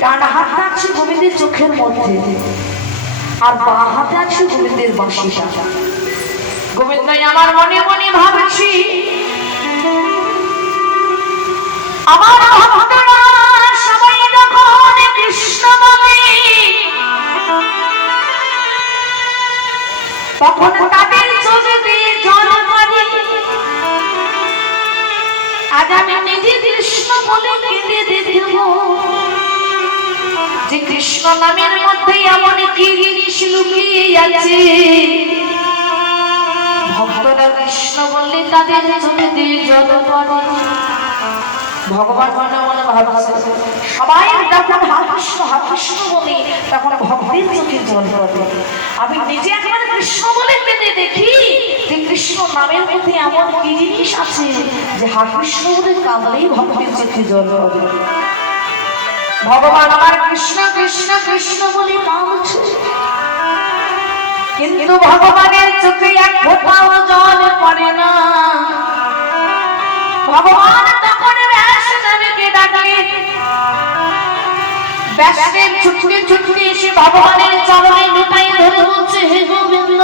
ডান হাতটা আছে গোবিন্দের চোখের মধ্যে, আর বাঁ হাতে আছে গোবিন্দের বাঁশিটা। গোবিন্দ আমার মনে মনে ভাবছি, আমার ভক্তরা সবাই যখন কৃষ্ণ বলে তখন তাদের চোখে দিয়ে জল পড়ে। আজ আমি নিজে কৃষ্ণ বলে কেঁদে দেখব যে কৃষ্ণ নামের মধ্যে এমন কি জিনিস লুকিয়ে আছে। ভক্তরা কৃষ্ণ বললে তাদের চোখে দিয়ে জল পড়ে। ভগবান মনে মনে ভাবছে, সবাই যখন হা কৃষ্ণ বলি তখন ভক্তের চোখে জল পড়ে। আমি নিজে একবার কৃষ্ণ বলে কেঁদে দেখি যে কৃষ্ণ নামের মধ্যে এমন কি জিনিস আছে যে হা কৃষ্ণ বলে কাঁদলেই ভক্তের চোখে জল পড়ে। ভগবান আমার কৃষ্ণ কৃষ্ণ কৃষ্ণ বলে কাঁদছে, কিন্তু ভগবানের চোখে এক ফোঁটাও জল পড়ে না। ভগবান তখন ব্যাসদেবকে ডাকলেন। ব্যাসদেব ছুটতে ছুটতে এসে ভগবানের চরণে লুটাই ধরে বলছে, হে গোবিন্দ